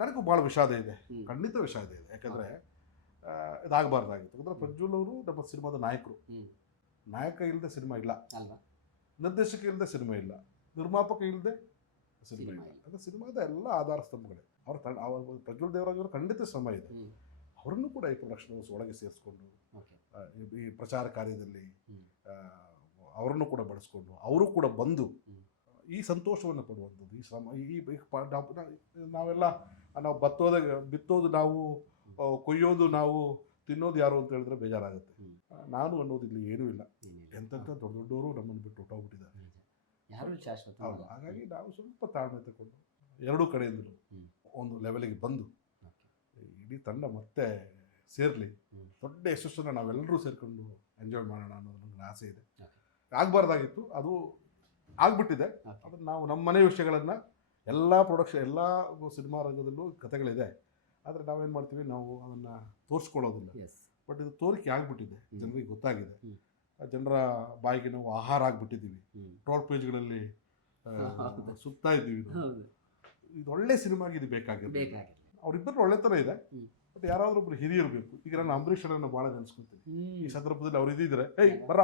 ನನಗೂ ಭಾಳ ವಿಷಾದ ಇದೆ, ಹ್ಮ್. ಖಂಡಿತ ವಿಷಾದ ಇದೆ. ಯಾಕಂದರೆ ಇದಾಗಬಾರ್ದಾಗಿತ್ತು. ಯಾಕಂದರೆ ಪ್ರಜ್ವಲ್ ಅವರು ನಮ್ಮ ಸಿನಿಮಾದ ನಾಯಕರು. ಹ್ಮ್. ನಾಯಕ ಇಲ್ಲದೆ ಸಿನಿಮಾ ಇಲ್ಲ, ಅಲ್ವಾ? ನಿರ್ದೇಶಕ ಇಲ್ಲದೆ ಸಿನಿಮಾ ಇಲ್ಲ, ನಿರ್ಮಾಪಕ ಇಲ್ಲದೆ ಸಿನಿಮಾ ಸಿನಿಮಾ ಇಲ್ಲ. ಇಲ್ಲ. ಅದು ಸಿನಿಮಾದ ಎಲ್ಲ ಆಧಾರ ಸ್ತಂಭಗಳೇ. ಅವ್ರ ಪ್ರಜ್ವಲ್ ದೇವರಾಜ್ ಅವರು ಖಂಡಿತ ಶ್ರಮ ಇದೆ. ಹ್ಮ್. ಅವರನ್ನು ಕೂಡ ಈ ಪ್ರೊಡಕ್ಷನ್ ಹೌಸ್ ಒಳಗೆ ಸೇರಿಸ್ಕೊಂಡು ಓಕೆ. ಈ ಪ್ರಚಾರ ಕಾರ್ಯದಲ್ಲಿ ಹ್ಮ್. ಅವರನ್ನು ಕೂಡ ಬಳಸ್ಕೊಂಡು ಅವರು ಕೂಡ ಬಂದು ಹ್ಮ್. ಈ ಸಂತೋಷವನ್ನು ಪಡುವಂಥದ್ದು, ಈ ಶ್ರಮ, ನಾವೆಲ್ಲ ನಾವು ಬಿತ್ತೋದು ನಾವು, ಕೊಯ್ಯೋದು ನಾವು, ತಿನ್ನೋದು ಯಾರು ಅಂತ ಹೇಳಿದ್ರೆ ಬೇಜಾರಾಗುತ್ತೆ. ಹ್ಮ್. ನಾನು ಅನ್ನೋದು ಇಲ್ಲಿ ಏನೂ ಇಲ್ಲ. ಏನಿಲ್ಲ. ಎಂತೆಂಥ ದೊಡ್ಡ ದೊಡ್ಡವರು ನಮ್ಮನ್ನು ಬಿಟ್ಟು ಹೊಟ್ಟೋಗ್ಬಿಟ್ಟಿದ್ದಾರೆ. ನಿಜ. ಯಾರು ಶಾಶ್ವತ ಹೌದು. ಹಾಗಾಗಿ ನಾವು ಸ್ವಲ್ಪ ತಾಳ್ಮೆ ತಗೊಂಡು ಎರಡೂ ಕಡೆಯಿಂದಲೂ ಹ್ಮ್. ಒಂದು ಲೆವೆಲಿಗೆ ಬಂದು ಓಕೆ. ಇಡೀ ತಂಡ ಮತ್ತೆ ಸೇರಲಿ, ಹ್ಮ್. ದೊಡ್ಡ ಯಶಸ್ಸನ್ನು ನಾವೆಲ್ಲರೂ ಸೇರಿಕೊಂಡು ಎಂಜಾಯ್ ಮಾಡೋಣ ಅನ್ನೋದು ನನಗೆ ಆಸೆ ಇದೆ. ಓಕೆ. ಆಗಬಾರ್ದಾಗಿತ್ತು, ಅದು ಆಗ್ಬಿಟ್ಟಿದೆ. ಓಕೆ. ಅದನ್ನು ನಾವು ನಮ್ಮ ಮನೆ ವಿಷಯಗಳನ್ನು ಎಲ್ಲ ಪ್ರೊಡಕ್ಷನ್, ಎಲ್ಲ ಸಿನಿಮಾ ರಂಗದಲ್ಲೂ ಕಥೆಗಳಿದೆ. ಆದರೆ ನಾವೇನು ಮಾಡ್ತೀವಿ, ನಾವು ಅದನ್ನು ತೋರಿಸ್ಕೊಳ್ಳೋದಿಲ್ಲ. ಎಸ್. ಬಟ್ ಇದು ತೋರಿಕೆ ಆಗಿಬಿಟ್ಟಿದೆ, ಜನರಿಗೆ ಗೊತ್ತಾಗಿದೆ. ಹ್ಮ್. ಜನರ ಬಾಯಿಗೆ ನಾವು ಆಹಾರ ಆಗಿಬಿಟ್ಟಿದ್ದೀವಿ. ಹ್ಮ್. ಟ್ರೋಲ್ ಪೇಜ್ಗಳಲ್ಲಿ ಸುತ್ತಾ ಇದ್ದೀವಿ ನಾವು. ಹೌದು. ಇದು ಒಳ್ಳೆ ಸಿನಿಮಾಗೆ ಇದು ಬೇಕಾಗಿಲ್ಲ. ಬೇಕಾಗಿಲ್ಲ. ಅವರಿಬ್ಬರು ಒಳ್ಳೆತನ ಇದೆ, ಹ್ಮ್. ಬಟ್ ಯಾರಾದರೂ ಒಬ್ರು ಹಿರಿಯರು ಬೇಕು. ಈಗ ನಾನು ಅಂಬರೀಷ್ ಅವರನ್ನು ಭಾಳ ನೆನೆಸ್ಕೊತೀನಿ. ಹ್ಮ್. ಈ ಸಂದರ್ಭದಲ್ಲಿ ಅವ್ರು ಇದ್ದಿದ್ರೆ, ಏಯ್ ಬರ್ರ